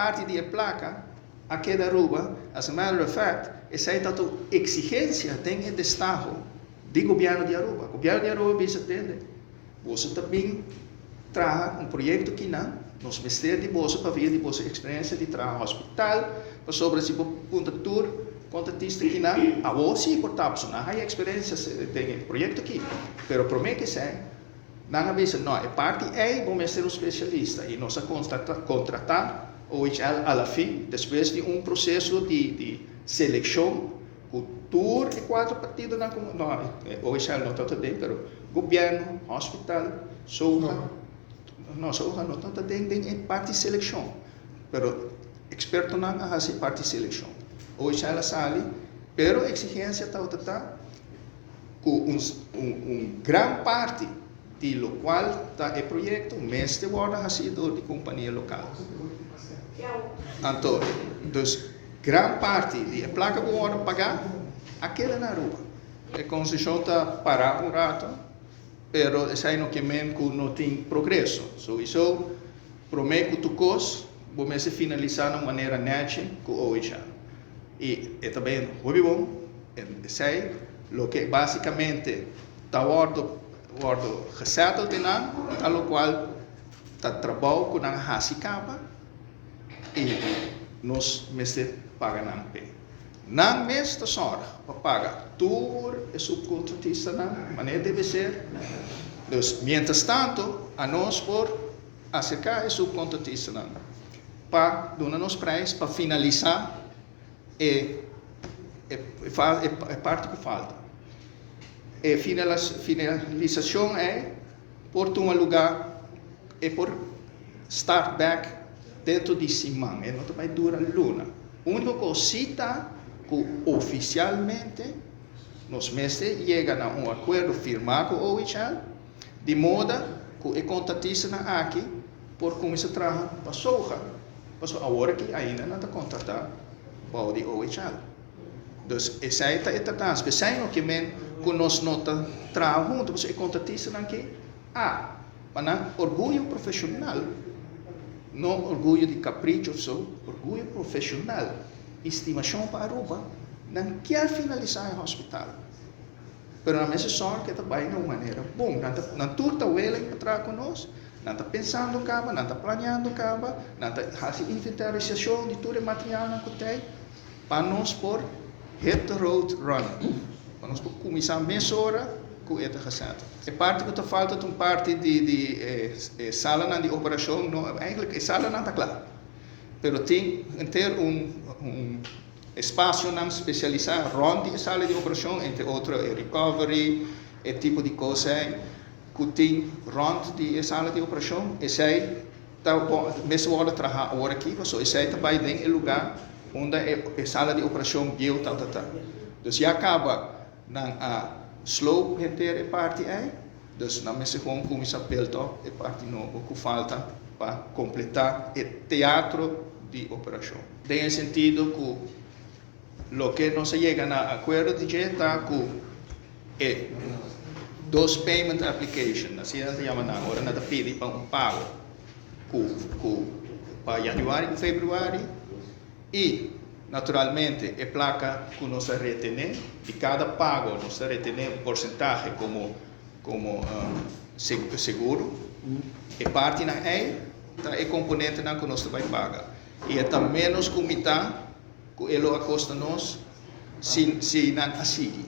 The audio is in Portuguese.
parte de placa, aqui da Aruba, as a matter of fact, essa é a exigência tem o Estado do governo de Aruba. O governo de Aruba bisa entende. Você também traz projeto que nos ministério de bolsa para ver de bolsa experiência de trabalho hospital, para sobre esse ponto tour, contratista que a você portátil, não há experiência tem projeto aqui, pero promete que sei, não vez não é parte é bom ser especialista e nós contratar hoje a la fim, depois de processo de seleção, o tour e 4 partidos não hoje não está bem, pero governo, hospital, não tanto tem parte de seleção, pero experto não faz parte de seleção. Hoje ela sai, pero a exigência está com grande parte de lo qual está o projeto, mês de guarda ha sido de companhia local. Então, grande parte de placa que guarda pagar, aquela na rua. A concessão está parada rato, pero sai no que não tem progresso. Isso promete que tu cos, vamos finalizar de maneira neta com o OICHA. E também, muito bom, sei, o que basicamente está resettled a lo qual está trabalho com a Hasicaba e nós mestre pagam pé. Não mestre só para pagar tudo e subcontratista na maneira deve ser. Então, mientras tanto, a nós por acercar o subcontratista para dar-nos preço para finalizar a parte que falta. A finalização é por um lugar por start back dentro de semana, não vai durar luna. Única coisa que oficialmente nos meses chegam a acordo firmado com o OICHA, de modo que o contratista aqui por começar a trabalhar para soja, mas agora que ainda não está contratado para o OICHA. Então, essa é a etapa. Pensando que nós não trabalhamos juntos, o contratista aqui, para orgulho profissional, não orgulho de capricho, só orgulho profissional, estimação para Aruba, não quer finalizar o hospital. Mas na mesma sorte que trabalha de uma maneira bom, não tudo está willing para trabalhar conosco, não está pensando no cabo, não está planeando cabo, não está fazendo inventarização de todo o material que tem, para nós por hit the road running, para nós começar a mesurar com esta receita. A parte que está falta é uma parte de sala de operação, não, eigenlijk a sala não está clara, mas tem ter espaço não especializado rond a sala de operação, entre outros recovery, e tipo de coisa que tem rond de sala de operação, e sei tá mesmo hora trabalhar agora aqui, só esse também tem o lugar onde a sala de operação viu tal. Então já acaba na slope inteira parte aí, então na mesma como começa a pelto a parte nova que falta para completar o teatro de operação. Tem sentido que lo que não se chega a acordo de está com dos payment application, assim se chama agora não pede para pago para janeiro e fevereiro e naturalmente a placa que nós retém de cada pago nós retém porcentagem como seguro e parte na é componente que nós vai pagar e é também menos que metade que ele acosta nós se não assim